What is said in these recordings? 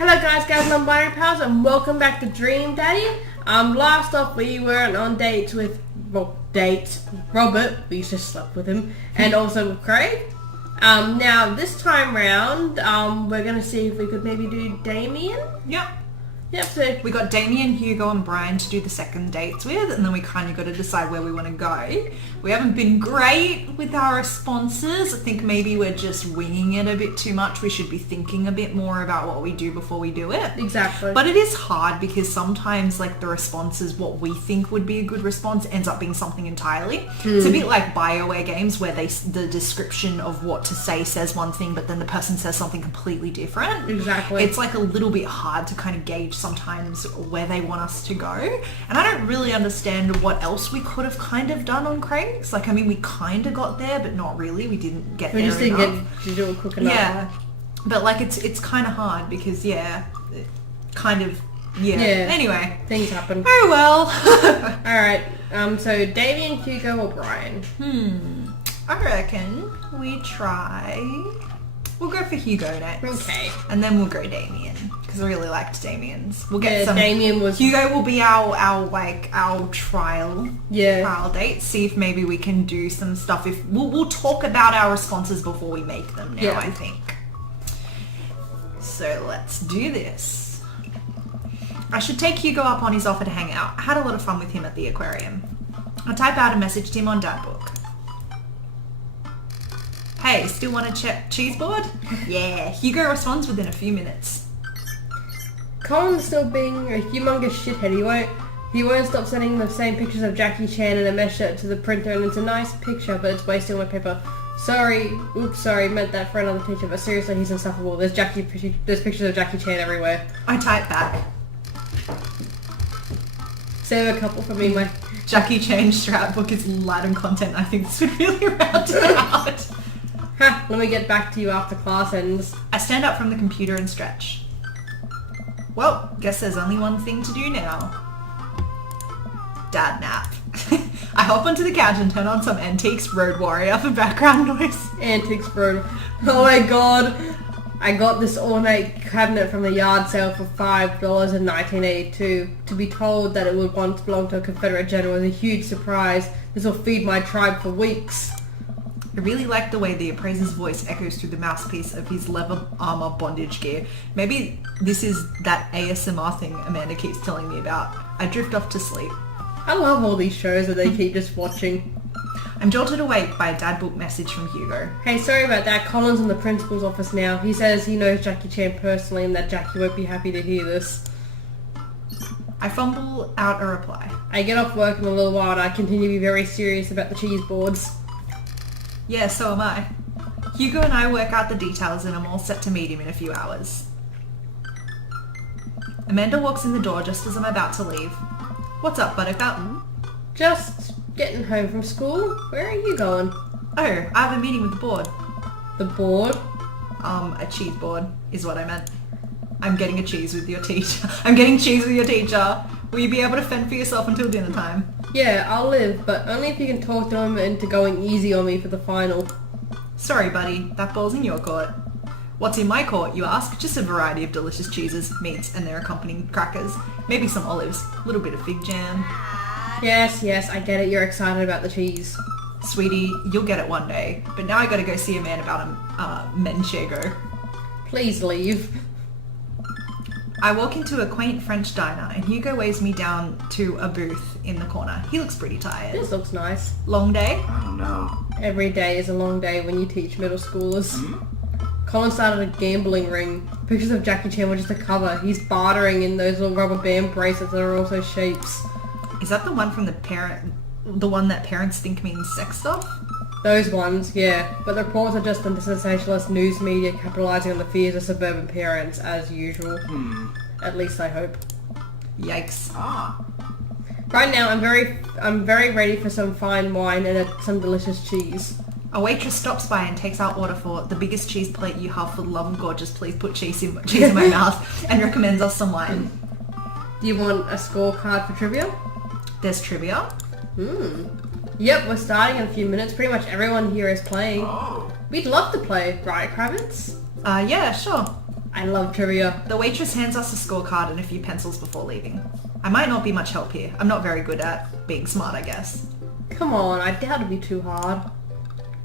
Hello guys, non-binary pals, and welcome back to Dream Daddy. Last off we weren't on dates with, Robert, we just slept with him, and also with Craig. Now this time round, we're gonna see if we could maybe do Damien. Yep, so we got Damien, Hugo and Brian to do the second dates with, and then we kind of got to decide where we want to go. We haven't been great with our responses. I think maybe we're just winging it a bit too much. We should be thinking a bit more about what we do before we do it. Exactly. But it is hard because sometimes like the responses, what we think would be a good response ends up being something entirely. It's a bit like BioWare games where the description of what to say says one thing, but then the person says something completely different. Exactly. It's like a little bit hard to kind of gauge sometimes where they want us to go, and I don't really understand what else we could have kind of done on Craig's. Like, I mean, we kind of got there, but not really. We didn't get there. We just didn't get to do it quick enough. Yeah, but like it's kind of hard because Anyway, things happen. Oh well. All right. So Damien, Hugo, or Brian? I reckon we try. We'll go for Hugo next. Okay. And then we'll go Damien. Because I really liked Damien's. We'll get some. Damien was. Hugo will be our trial date. See if maybe we can do some stuff. If we'll talk about our responses before we make them now, I think. So let's do this. I should take Hugo up on his offer to hang out. I had a lot of fun with him at the aquarium. I type out a message to him on Dadbook. Hey, still want to check cheese board? Yeah. Hugo responds within a few minutes. Colin's still being a humongous shithead. He won't stop sending the same pictures of Jackie Chan in a mesh shirt to the printer, and it's a nice picture, but it's wasting my paper. Sorry, meant that for another teacher, but seriously, he's insufferable. There's pictures of Jackie Chan everywhere. I type back. Save a couple for me, my... Jackie Chan scrapbook is light on content. I think this would really round it out. Ha, let me get back to you after class ends. I stand up from the computer and stretch. Well, guess there's only one thing to do now. Dad nap. I hop onto the couch and turn on some Antiques Road Warrior for background noise. Antiques Road. Oh my god. I got this ornate cabinet from the yard sale for $5 in 1982. To be told that it would once belong to a Confederate general was a huge surprise. This will feed my tribe for weeks. I really like the way the appraiser's voice echoes through the mouthpiece of his leather armor bondage gear. Maybe this is that ASMR thing Amanda keeps telling me about. I drift off to sleep. I love all these shows that they keep just watching. I'm jolted awake by a Dadbook message from Hugo. Hey, sorry about that. Colin's in the principal's office now. He says he knows Jackie Chan personally and that Jackie won't be happy to hear this. I fumble out a reply. I get off work in a little while and I continue to be very serious about the cheese boards. Yeah, so am I. Hugo and I work out the details and I'm all set to meet him in a few hours. Amanda walks in the door just as I'm about to leave. What's up, Buttercup? Just getting home from school. Where are you going? Oh, I have a meeting with the board. The board? A cheese board is what I meant. I'm getting a cheese with your teacher. I'm getting cheese with your teacher. Will you be able to fend for yourself until dinner time? Yeah, I'll live, but only if you can talk to him into going easy on me for the final. Sorry, buddy. That ball's in your court. What's in my court, you ask? Just a variety of delicious cheeses, meats, and their accompanying crackers. Maybe some olives. A little bit of fig jam. Yes, I get it. You're excited about the cheese. Sweetie, you'll get it one day. But now I gotta go see a man about a manchego. Please leave. I walk into a quaint French diner and Hugo waves me down to a booth in the corner. He looks pretty tired. This looks nice. Long day? I don't know. Every day is a long day when you teach middle schoolers. Colin started a gambling ring. Pictures of Jackie Chan were just a cover. He's bartering in those little rubber band bracelets that are also shapes. Is that the one from the one that parents think means sex stuff? Those ones, yeah. But the reports are just the sensationalist news media capitalizing on the fears of suburban parents, as usual. At least I hope. Yikes. Right now, I'm very ready for some fine wine and some delicious cheese. A waitress stops by and takes our order for the biggest cheese plate you have for the love and gorgeous. Please put cheese in my mouth, and recommends us some wine. Do you want a scorecard for trivia? There's trivia. Yep, we're starting in a few minutes. Pretty much everyone here is playing. Oh. We'd love to play, right, Kravitz? Yeah, sure. I love trivia. The waitress hands us a scorecard and a few pencils before leaving. I might not be much help here. I'm not very good at being smart, I guess. Come on, I doubt it'd be too hard.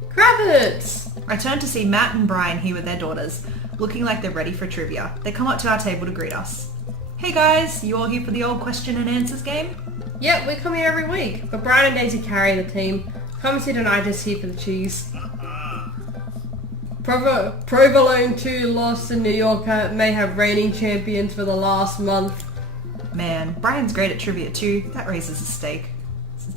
Crabbits! I turn to see Matt and Brian here with their daughters, looking like they're ready for trivia. They come up to our table to greet us. Hey guys, you all here for the old question and answers game? Yep, we come here every week, but Brian and Daisy carry the team. Thomasin and I just here for the cheese. Provolone 2 lost in New York may have reigning champions for the last month. Man, Brian's great at trivia too. That raises a stake.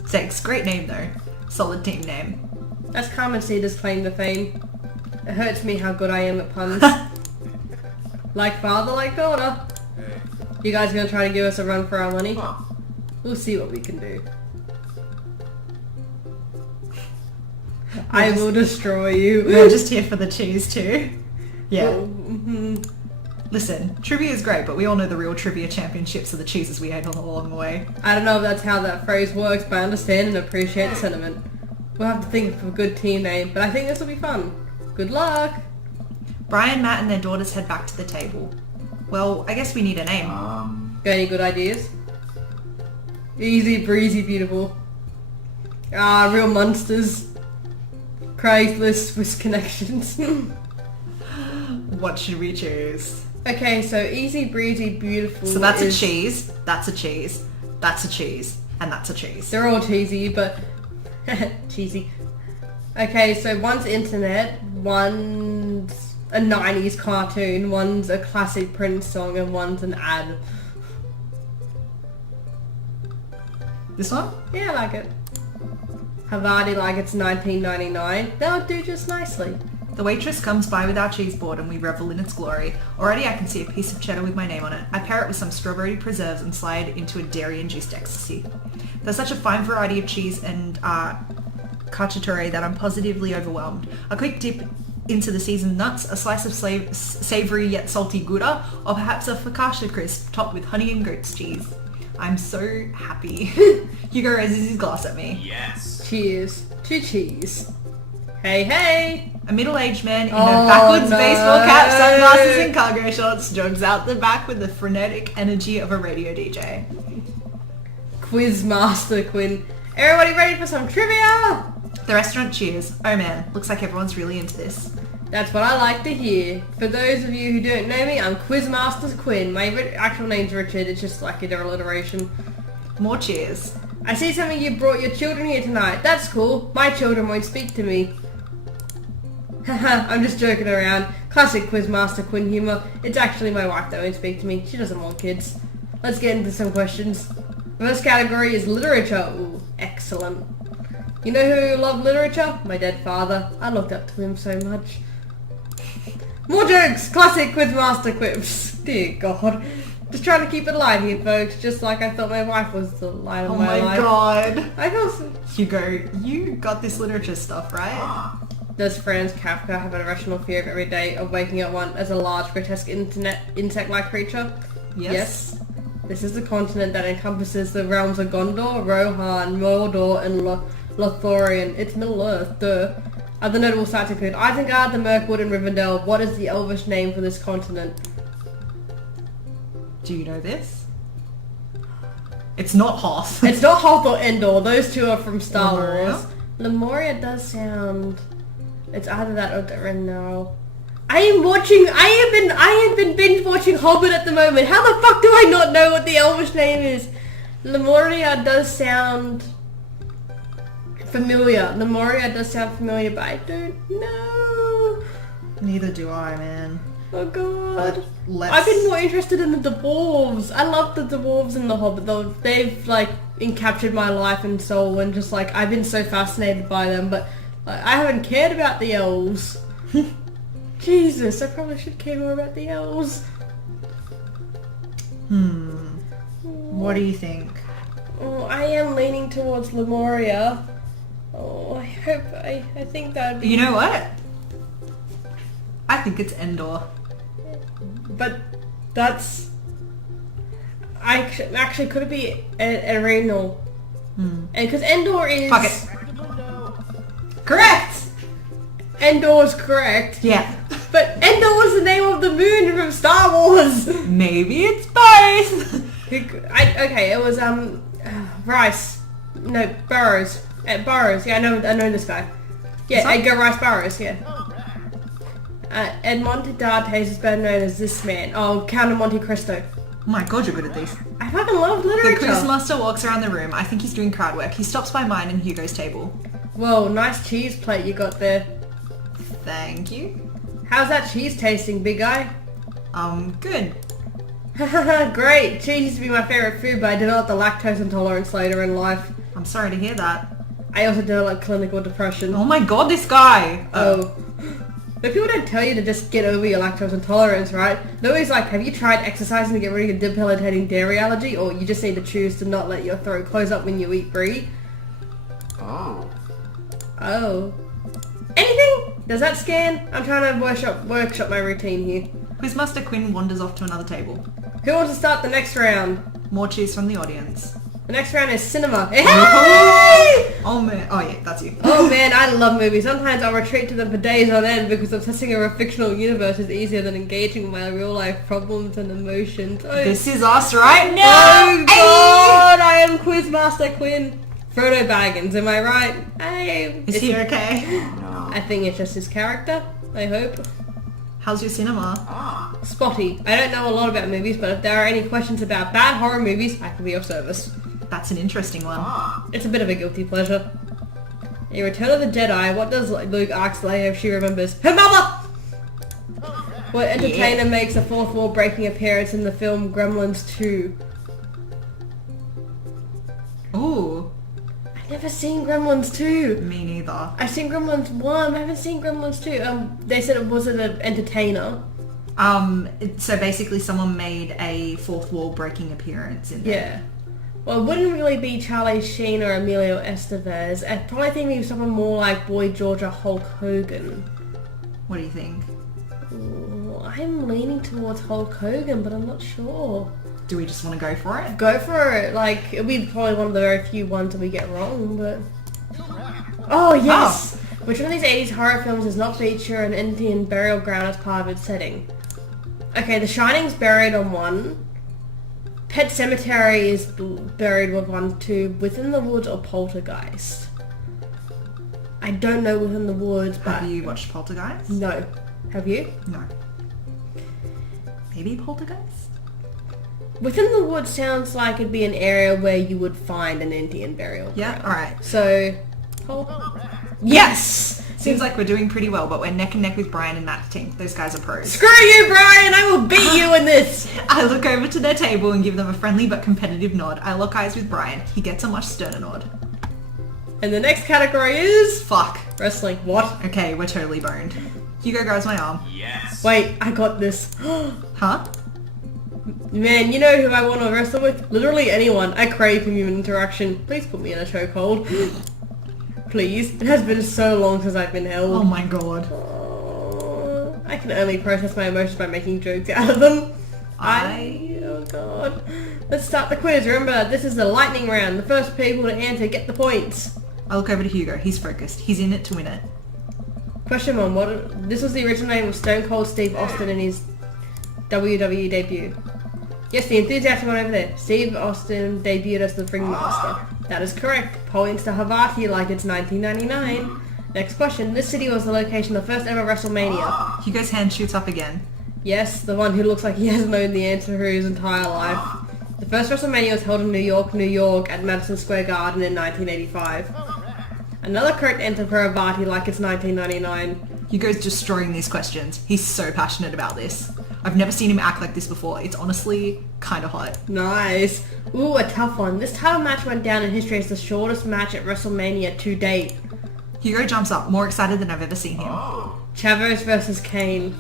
Stakes, great name though. Solid team name. That's Carmen Cedar's claim to fame. It hurts me how good I am at puns. Like father, like daughter. You guys gonna try to give us a run for our money? We'll see what we can do. I will destroy you. We're just here for the cheese too. Yeah. Mm-hmm. Listen, trivia is great, but we all know the real trivia championships are the cheeses we ate along the way. I don't know if that's how that phrase works, but I understand and appreciate the sentiment. We'll have to think of a good team name, but I think this will be fun. Good luck! Brian, Matt and their daughters head back to the table. Well, I guess we need a name. Got any good ideas? Easy, breezy, beautiful. Ah, real monsters. Craigslist with connections. What should we choose? Okay, so easy, breezy, beautiful. So that's a cheese, that's a cheese, that's a cheese, and that's a cheese. They're all cheesy, but cheesy. Okay, so one's internet, one's a 90s cartoon, one's a classic Prince song, and one's an ad. This one? Yeah, I like it. Havarti like it's 1999. That'll do just nicely. The waitress comes by with our cheese board and we revel in its glory. Already I can see a piece of cheddar with my name on it. I pair it with some strawberry preserves and slide into a dairy-induced ecstasy. There's such a fine variety of cheese and charcuterie that I'm positively overwhelmed. A quick dip into the seasoned nuts, a slice of savoury yet salty Gouda, or perhaps a focaccia crisp topped with honey and goat's cheese. I'm so happy. Hugo raises his glass at me. Yes. Cheers to cheese. Hey, hey! A middle-aged man in a backwards no. baseball cap, sunglasses and cargo shorts jogs out the back with the frenetic energy of a radio DJ. Quizmaster Quinn. Everybody ready for some trivia? The restaurant cheers. Oh man, looks like everyone's really into this. That's what I like to hear. For those of you who don't know me, I'm Quizmaster Quinn. My actual name's Richard, it's just like a alliteration. More cheers. I see some of you brought your children here tonight. That's cool. My children won't speak to me. Haha, I'm just joking around. Classic Quizmaster Quinn humor. It's actually my wife that won't speak to me. She doesn't want kids. Let's get into some questions. First category is literature. Ooh, excellent. You know who loved literature? My dead father. I looked up to him so much. More jokes! Classic Quizmaster quips. Dear God. Just trying to keep it light here, folks. Just like I thought my wife was the light of my life. Oh my god. I feel so... Hugo, you got this literature stuff, right? Does Franz Kafka have an irrational fear of every day of waking up one as a large, grotesque insect-like creature? Yes. This is the continent that encompasses the realms of Gondor, Rohan, Mordor, and Lothlorien. It's Middle-earth, duh. Other notable sites include Isengard, the Mirkwood, and Rivendell. What is the elvish name for this continent? Do you know this? It's not Hoth. It's not Hoth or Endor. Those two are from Star Lemuria? Wars. Lemuria does sound... It's either that or Rivendell. I have been binge watching Hobbit at the moment. How the fuck do I not know what the elvish name is? Lemuria does sound familiar. Lemuria does sound familiar, but I don't know. Neither do I, man. Oh god. Let's... I've been more interested in the dwarves. I love the dwarves in the Hobbit though. They've like encaptured my life and soul and just like I've been so fascinated by them, but like, I haven't cared about the elves. Jesus, I probably should care more about the elves. What do you think? Oh, I am leaning towards Lemuria. Oh, I think that would be... You know what? I think it's Endor. But that's... Actually, could it be Arenal? And because Endor is... Fuck it. Correct! Endor's correct. Yeah. But Endor was the name of the moon from Star Wars. Maybe it's both. Okay, it was Rice. No, Burroughs. Burroughs. Yeah, I know this guy. Yeah, Edgar Rice Burroughs. Yeah. Edmond Dantes is better known as this man. Oh, Count of Monte Cristo. Oh my god, you're good at these. I fucking love literature. The quizmaster walks around the room. I think he's doing crowd work. He stops by mine and Hugo's table. Whoa, nice cheese plate you got there. Thank you. How's that cheese tasting, big guy? Good. Great. Cheese used to be my favourite food, but I developed a lactose intolerance later in life. I'm sorry to hear that. I also developed clinical depression. Oh my god, this guy! Oh. But people don't tell you to just get over your lactose intolerance, right? They're always like, have you tried exercising to get rid of your debilitating dairy allergy? Or you just need to choose to not let your throat close up when you eat brie? Oh. Oh. Anything? Does that scan? I'm trying to workshop my routine here. Quizmaster Quinn wanders off to another table. Who wants to start the next round? More cheers from the audience. The next round is cinema. Hey! Oh man, oh yeah, that's you. Oh man, I love movies. Sometimes I'll retreat to them for days on end because obsessing over a fictional universe is easier than engaging with my real life problems and emotions. Oh, This is us right now! oh god, I am Quizmaster Quinn. Frodo Baggins, am I right? Hey. Is he okay? No. I think it's just his character, I hope. How's your cinema? Spotty. I don't know a lot about movies, but if there are any questions about bad horror movies, I can be of service. That's an interesting one. It's a bit of a guilty pleasure. In Return of the Jedi, what does Luke ask Leia if she remembers? Her mother! What entertainer makes a fourth wall breaking appearance in the film Gremlins 2? Ooh, I've never seen Gremlins 2. me neither. I've seen Gremlins 1, I haven't seen Gremlins 2. They said it wasn't an entertainer. So basically someone made a fourth wall breaking appearance in there. Yeah. Well, it wouldn't really be Charlie Sheen or Emilio Estevez. I'd probably think maybe someone more like Boy George or Hulk Hogan. What do you think? Ooh, I'm leaning towards Hulk Hogan, but I'm not sure. Do we just want to go for it? Go for it. Like, it'll be probably one of the very few ones that we get wrong, but... Oh, yes! Which one of these 80s horror films does not feature an Indian burial ground as part of its setting? Okay, The Shining's buried on one. Pet Cemetery is buried with one too. Within the Woods or Poltergeist? I don't know Within the Woods, but... Have you watched Poltergeist? No. Have you? No. Maybe Poltergeist? Within the Woods sounds like it'd be an area where you would find an Indian burial Yeah, ground. alright. So... Yes! Seems like we're doing pretty well, but we're neck and neck with Brian and Matt's team. Those guys are pros. Screw you, Brian! I will beat you in this! I look over to their table and give them a friendly but competitive nod. I lock eyes with Brian. He gets a much sterner nod. And the next category is... Fuck. Wrestling. What? Okay, we're totally boned. Hugo grabs my arm. Yes. Wait, I got this. Huh? Man, you know who I want to wrestle with? Literally anyone. I crave human interaction. Please put me in a chokehold. Please. It has been so long since I've been held. Oh my god. Oh, I can only process my emotions by making jokes out of them. Oh god. Let's start the quiz. Remember, this is the lightning round. The first people to answer get the points. I look over to Hugo. He's focused. He's in it to win it. Question 1. This was the original name of Stone Cold Steve Austin in his WWE debut. Yes, the enthusiastic one over there. Steve Austin debuted as the Ringmaster. That is correct. Points to Havati like it's 1999. Next question. This city was the location of the first ever WrestleMania. Hugo's hand shoots up again. Yes, the one who looks like he hasn't known the answer for his entire life. The first WrestleMania was held in New York at Madison Square Garden in 1985. Another correct answer for Havati like it's 1999. Hugo's destroying these questions. He's so passionate about this. I've never seen him act like this before. It's honestly kind of hot. Nice. Ooh, a tough one. This title match went down in history as the shortest match at WrestleMania to date. Hugo jumps up, more excited than I've ever seen him. Chavez versus Kane.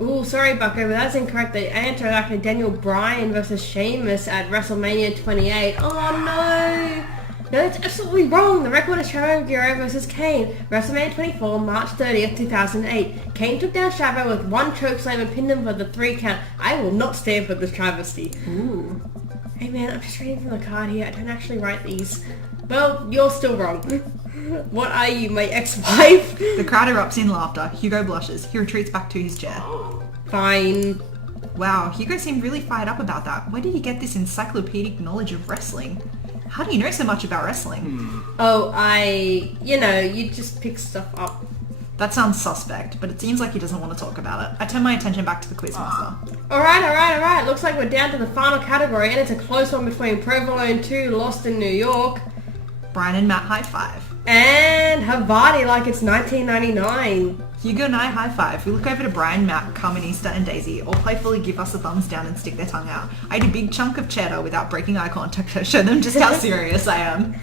Ooh, sorry Bucko, but that's incorrect. The answer is actually Daniel Bryan versus Sheamus at WrestleMania 28. Oh no! No, that's absolutely wrong. The record is Chavo Guerrero versus Kane. WrestleMania 24, March 30th, 2008. Kane took down Chavo with one chokeslam and pinned him for the 3 count. I will not stand for this travesty. Ooh. Hey man, I'm just reading from the card here. I don't actually write these. Well, you're still wrong. What are you, my ex-wife? The crowd erupts in laughter. Hugo blushes. He retreats back to his chair. Fine. Wow, Hugo seemed really fired up about that. Where did you get this encyclopedic knowledge of wrestling? How do you know so much about wrestling? Oh, you just pick stuff up. That sounds suspect, but it seems like he doesn't want to talk about it. I turn my attention back to the quizmaster. Alright. Looks like we're down to the final category, and it's a close one between Provolone 2, Lost in New York, Brian and Matt high five. and Havarti like it's 1999. Hugo and I high five. We look over to Brian, Matt, Carmen, Easter, and Daisy. All playfully give us a thumbs down and stick their tongue out. I eat a big chunk of cheddar without breaking eye contact to show them just how serious I am.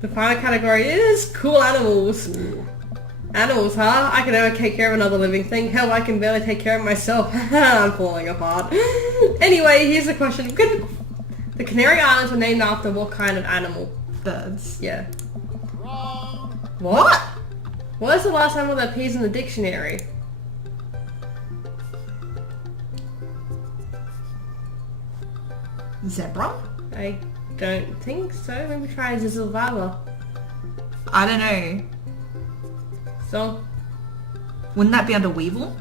The final category is cool animals. Animals, huh? I can never take care of another living thing. Hell, I can barely take care of myself. I'm falling apart. Anyway, here's the question. The Canary Islands were named after what kind of animal? Birds. Yeah. What? What was the last animal that appears in the dictionary? Zebra? I don't think so. Maybe try Zizzlevala. I don't know. So? Wouldn't that be under Weevil?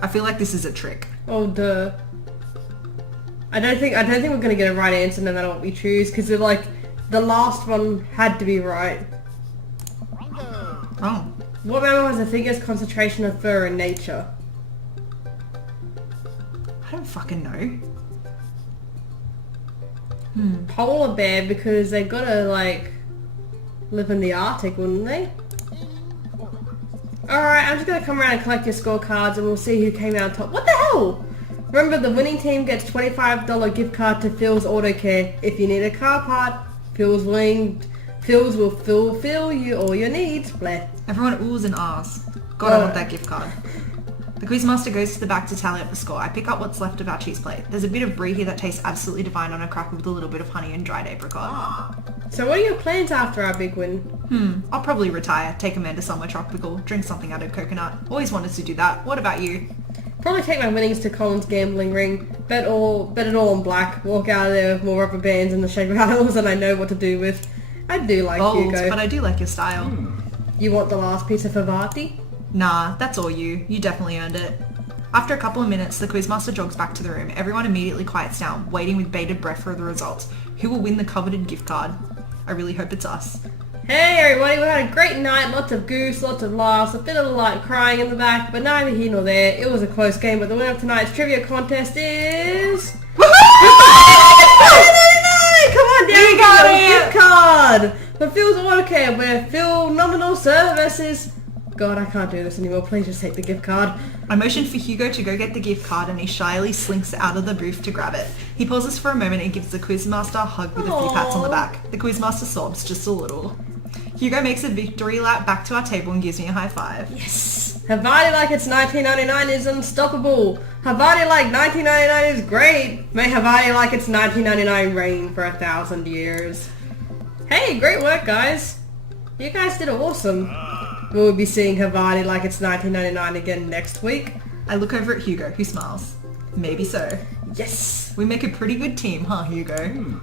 I feel like this is a trick. Oh, duh. I don't think we're gonna get a right answer no matter what we choose, because like the last one had to be right. Oh. What mammal has the biggest concentration of fur in nature? I don't fucking know. Polar bear, because they gotta like live in the Arctic, wouldn't they? Alright, I'm just gonna come around and collect your scorecards and we'll see who came out on top. What the hell? Remember, the winning team gets $25 gift card to Phil's Auto Care. If you need a car part, Phil's will fulfill you all your needs. Bleh. Everyone oohs and ahs. God, I want that gift card. The quizmaster goes to the back to tally up the score. I pick up what's left of our cheese plate. There's a bit of brie here that tastes absolutely divine on a cracker with a little bit of honey and dried apricot. So what are your plans after our big win? I'll probably retire, take Amanda somewhere tropical, drink something out of coconut. Always wanted to do that. What about you? Probably take my winnings to Colin's gambling ring, bet it all on black, walk out of there with more rubber bands and the shape of animals than I know what to do with. I do like Bold, Hugo. but I do like your style. You want the last piece of Havarti? Nah, that's all you. You definitely earned it. After a couple of minutes, the quizmaster jogs back to the room. Everyone immediately quiets down, waiting with bated breath for the results. Who will win the coveted gift card? I really hope it's us. Hey everybody, we had a great night, lots of goose, lots of laughs, a bit of light crying in the back, but neither here nor there. It was a close game, but the winner of tonight's trivia contest is... Come on, Darren, You got it! Gift card for Phil's Auto Care, where Phil nominal services. God, I can't do this anymore. Please just take the gift card. I motioned for Hugo to go get the gift card and he shyly slinks out of the booth to grab it. He pauses for a moment and gives the quizmaster a hug with a few pats on the back. The quizmaster sobs just a little. Hugo makes a victory lap back to our table and gives me a high five. Yes! Havarti like it's 1999 is unstoppable. Havarti like 1999 is great. May Havarti like it's 1999 reign for 1,000 years. Hey, great work, guys. You guys did awesome. We'll be seeing Havarti like it's 1999 again next week. I look over at Hugo, who smiles. Maybe so. Yes! We make a pretty good team, huh, Hugo?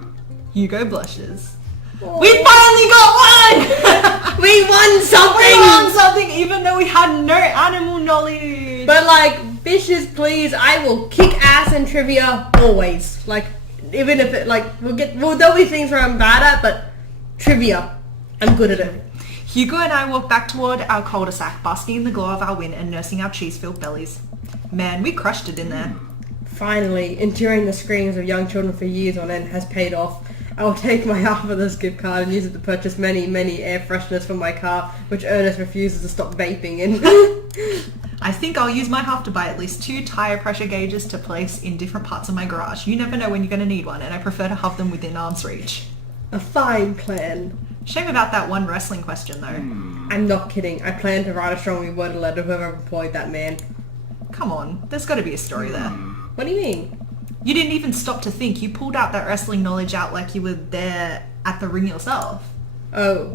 Hugo blushes. Aww. We finally got one! We won something! We won something even though we had no animal knowledge! But like, bitches please, I will kick ass in trivia always. Like, even if it, like, there'll be things where I'm bad at, but trivia, I'm good at it. Hugo and I walk back toward our cul-de-sac, basking in the glow of our win and nursing our cheese-filled bellies. Man, we crushed it in there. Finally, enduring the screams of young children for years on end has paid off. I will take my half of this gift card and use it to purchase many, many air fresheners for my car, which Ernest refuses to stop vaping in. I think I'll use my half to buy at least 2 tire pressure gauges to place in different parts of my garage. You never know when you're going to need one, and I prefer to have them within arm's reach. A fine plan. Shame about that one wrestling question, though. I'm not kidding. I plan to write a strongly worded letter to whoever employed that man. Come on, there's got to be a story there. What do you mean? You didn't even stop to think. You pulled out that wrestling knowledge out like you were there at the ring yourself. Oh,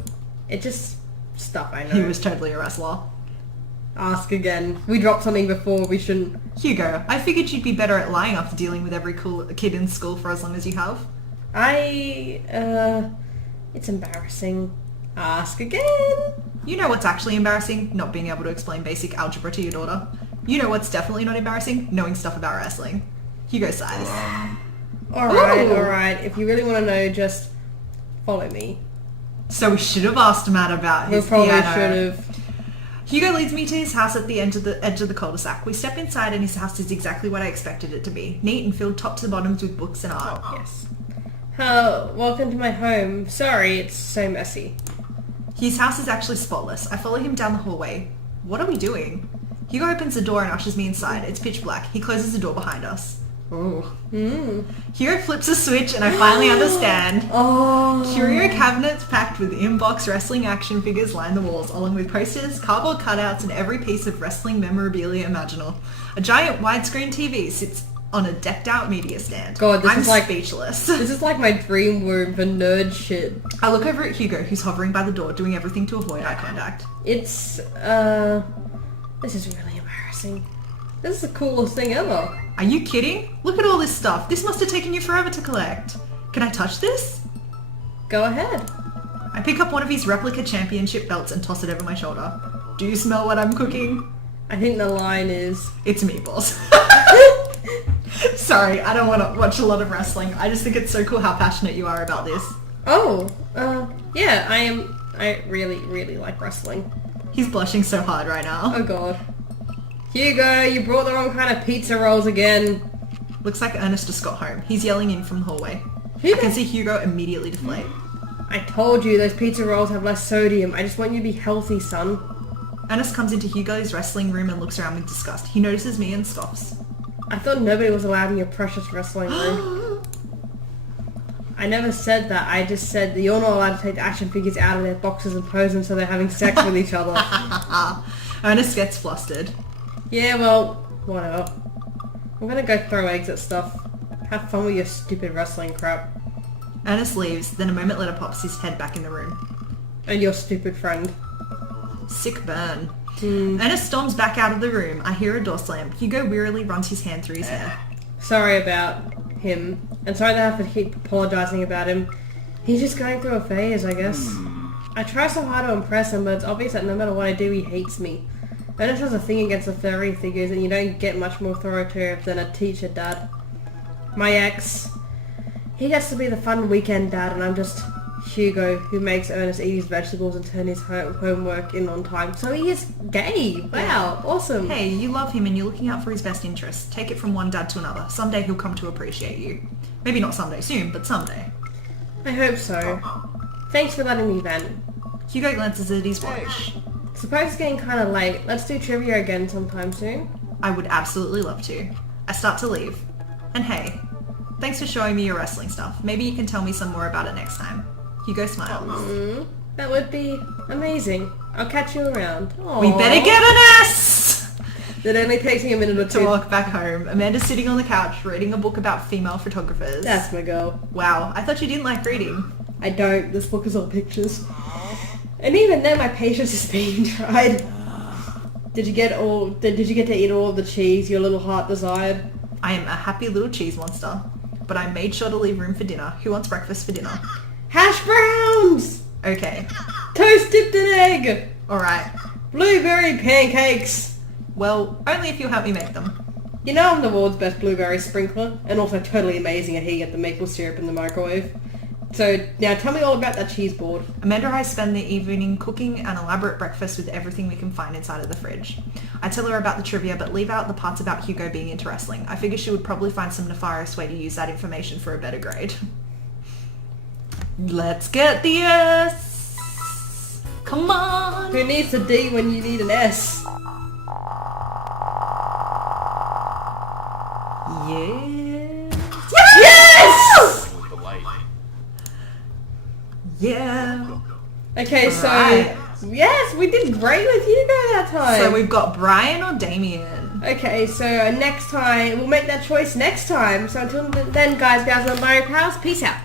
it just stuff I know. He was totally a wrestler. Ask again. We dropped something before, we shouldn't. Hugo, I figured you'd be better at lying after dealing with every cool kid in school for as long as you have. It's embarrassing. Ask again. You know what's actually embarrassing? Not being able to explain basic algebra to your daughter. You know what's definitely not embarrassing? Knowing stuff about wrestling. Hugo sighs. Alright. If you really want to know, just follow me. So we should have asked Matt about his probably piano. should have. Hugo leads me to his house at the edge of the cul-de-sac. We step inside and his house is exactly what I expected it to be. Neat and filled top to the bottoms with books and art. Yes. Welcome to my home. Sorry, it's so messy. His house is actually spotless. I follow him down the hallway. What are we doing? Hugo opens the door and ushers me inside. It's pitch black. He closes the door behind us. Oh. Hugo flips a switch and I finally understand. Curio cabinets packed with in-box wrestling action figures line the walls, along with posters, cardboard cutouts, and every piece of wrestling memorabilia imaginable. A giant widescreen TV sits on a decked-out media stand. God, I'm speechless. This is like my dream room for nerd shit. I look over at Hugo, who's hovering by the door, doing everything to avoid eye contact. This is really embarrassing. This is the coolest thing ever. Are you kidding? Look at all this stuff. This must have taken you forever to collect. Can I touch this? Go ahead. I pick up one of his replica championship belts and toss it over my shoulder. Do you smell what I'm cooking? I think the line is... It's meatballs. Sorry, I don't want to watch a lot of wrestling. I just think it's so cool how passionate you are about this. Yeah, I really, really like wrestling. He's blushing so hard right now. Oh god. Hugo, you brought the wrong kind of pizza rolls again. Looks like Ernest just got home. He's yelling in from the hallway. Hugo? I can see Hugo immediately deflate. I told you those pizza rolls have less sodium. I just want you to be healthy, son. Ernest comes into Hugo's wrestling room and looks around with disgust. He notices me and scoffs. I thought nobody was allowed in your precious wrestling room. I never said that. I just said that you're not allowed to take the action figures out of their boxes and pose them so they're having sex with each other. Ernest gets flustered. Yeah, well, whatever. I'm gonna go throw eggs at stuff. Have fun with your stupid wrestling crap. Ernest leaves, then a moment later pops his head back in the room. And your stupid friend. Sick burn. Ernest storms back out of the room. I hear a door slam. Hugo wearily runs his hand through his hair. Sorry about him. And sorry that I have to keep apologising about him. He's just going through a phase, I guess. I try so hard to impress him, but it's obvious that no matter what I do, he hates me. Ernest has a thing against authority figures, and you don't get much more authoritative than a teacher dad. My ex, he gets to be the fun weekend dad, and I'm just Hugo, who makes Ernest eat his vegetables and turn his homework in on time. So he is gay. Wow, awesome. Hey, you love him and you're looking out for his best interests. Take it from one dad to another. Someday he'll come to appreciate you. Maybe not someday soon, but someday. I hope so. Thanks for letting me vent. Hugo glances at his watch. Suppose it's getting kind of late. Let's do trivia again sometime soon. I would absolutely love to. I start to leave. And hey, thanks for showing me your wrestling stuff. Maybe you can tell me some more about it next time. Hugo smiles. That would be amazing. I'll catch you around. Aww. We better get an S! It only takes me a minute or two to walk back home. Amanda's sitting on the couch reading a book about female photographers. That's my girl. Wow, I thought you didn't like reading. I don't. This book is all pictures. And even then, my patience is being tried. Did you get to eat all of the cheese your little heart desired? I am a happy little cheese monster, but I made sure to leave room for dinner. Who wants breakfast for dinner? Hash browns! Okay. Toast dipped in egg! Alright. Blueberry pancakes! Well, only if you help me make them. You know I'm the world's best blueberry sprinkler, and also totally amazing at heating up the maple syrup in the microwave. So, now tell me all about that cheese board. Amanda and I spend the evening cooking an elaborate breakfast with everything we can find inside of the fridge. I tell her about the trivia, but leave out the parts about Hugo being into wrestling. I figure she would probably find some nefarious way to use that information for a better grade. Let's get the S! Come on! Who needs a D when you need an S? Yes! Yes! Yeah! Okay, so... Right. Yes, we did great with Hugo that time. So we've got Brian or Damien. Okay, so next time, we'll make that choice next time. So until then, guys, and Larry Pals, peace out.